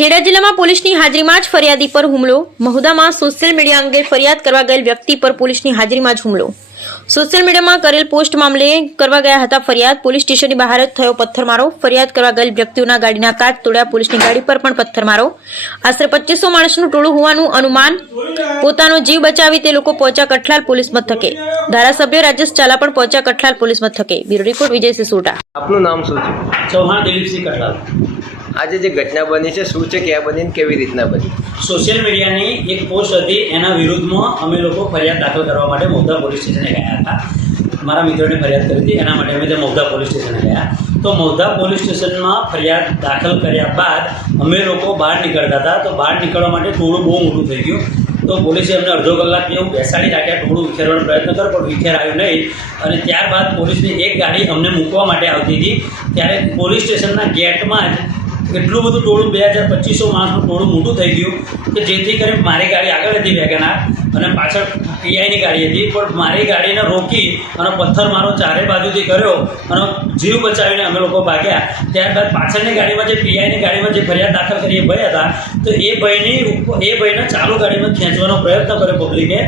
ખેડા જિલ્લામાં પોલીસની હાજરીમાં જ ફરિયાદી પર હુમલો. મહુદામાં સોશિયલ મીડિયા અંગે ફરિયાદ કરવા ગયેલ વ્યક્તિ પર પોલીસની હાજરીમાં જ હુમલો. સોશિયલ મીડિયામાં કરેલ પોસ્ટ મામલે કરવા ગયા હતા ફરિયાદ. પોલીસ સ્ટેશનની બહાર જ થયો પથ્થરમારો. ફરિયાદ કરવા ગયેલ વ્યક્તિઓના ગાડીના કાચ તોડ્યા. પોલીસની ગાડી પર પણ પથ્થરમારો. આશરે 2500 માણસનું ટોળું હોવાનું અનુમાન. પોતાનો જીવ બચાવી તે લોકો પહોંચ્યા કઠલાલ પોલીસ મથકે. ધારાસભ્ય રાજેશ ચાલા પણ પહોંચ્યા કઠલાલ પોલીસ મથકે. બ્યુરો રિપોર્ટ વિજય સિસોટા. આપનું નામ શું છે? ચૌહાણ દિલીપસિંહ કઠલાલ. આજે જે ઘટના બની છે શું છે, ક્યાં બની ને કેવી રીતના બની? સોશિયલ મીડિયાની એક પોસ્ટ હતી, એના વિરુદ્ધમાં અમે લોકો ફરિયાદ દાખલ કરવા માટે મહુધા પોલીસ સ્ટેશને ગયા હતા. મારા મિત્રોને ફરિયાદ કરી હતી, એના માટે અમે ત્યાં મહુધા પોલીસ સ્ટેશને ગયા. તો મહુધા પોલીસ સ્ટેશનમાં ફરિયાદ દાખલ કર્યા બાદ અમે લોકો બહાર નીકળતા હતા. તો બહાર નીકળવા માટે ટોળું બહુ મોટું થઈ ગયું. તો પોલીસે અમને અડધો કલાક જેવું બેસાડી રાખ્યા. ટોળું વિખેરવાનો પ્રયત્ન કર્યો પણ વિખેરાયું નહીં. અને ત્યારબાદ પોલીસની એક ગાડી અમને મૂકવા માટે આવતી હતી. ત્યારે પોલીસ સ્ટેશનના ગેટમાં જ એટલું બધું ટોળું 2500 માણસનું ટોળું મોટું થઈ ગયું કે જેથી કરીને મારી ગાડી આગળ હતી વેગનાર અને પાછળ પીઆઈની ગાડી હતી. પણ મારી ગાડીને રોકી અને પથ્થરમારો ચારે બાજુથી કર્યો અને જીવ બચાવીને અમે લોકો ભાગ્યા. ત્યારબાદ પાછળની ગાડીમાં જે પીઆઈની ગાડીમાં જે ફરિયાદ દાખલ કરી એ ભાઈ હતા, તો એ ભાઈને ચાલુ ગાડીમાં ખેંચવાનો પ્રયત્ન કર્યો પબ્લિકે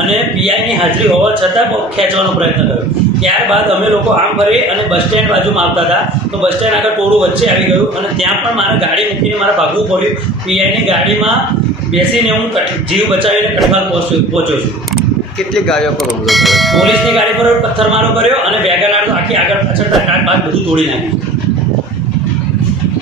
અને પીઆઈની હાજરી હોવા છતાં ખેંચવાનો પ્રયત્ન કર્યો. ત્યારબાદ અમે લોકો આમ ફરી અને બસ સ્ટેન્ડ બાજુમાં આવતા હતા. તો બસ સ્ટેન્ડ આગળ ટોળું વચ્ચે આવી ગયું અને ત્યાં પણ મારે ગાડી મૂકીને મારે ભાગવું પડ્યું. પીઆઈની ગાડીમાં બેસીને હું જીવ બચાવીને કઠલાલ પહોંચ્યો છું. કેટલી ગાડીઓ પર હુમલો કર્યો? પોલીસની ગાડી પર પથ્થરમારો કર્યો અને વેગનાર આખી આગળ પાછળ કાચ બાદ બધું તોડી નાખ્યું.